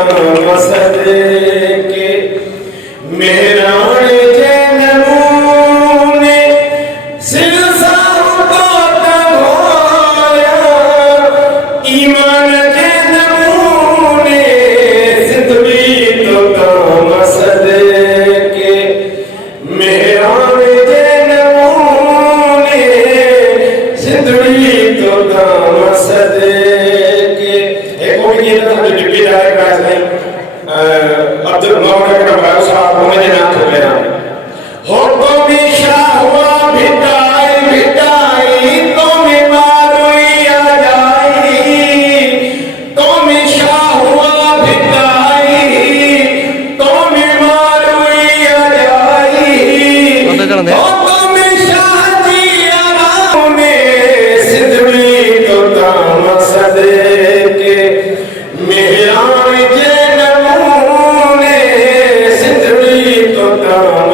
दाम सदके मेरा नमूने सिलसिला को तबाया ईमान के नमूने जिंदगी तो दाम सदके मेरा नमूने जिंदगी तो दाम सदके एक और ये था जो डिप्टी डायरेक्टर है अब्दुल मोहम्मद कमाल साहब मुझे नाम हो गया हो तो मिशा हुआ भिटाई भिटाई तो में मारुई आ जाई तो मिशा हुआ भिटाई तो में मारुई आ जाई हो तो मिशा जी आने सिद्धवी तो दाम सदके मेरा नमूने सिद्धवी तो दाम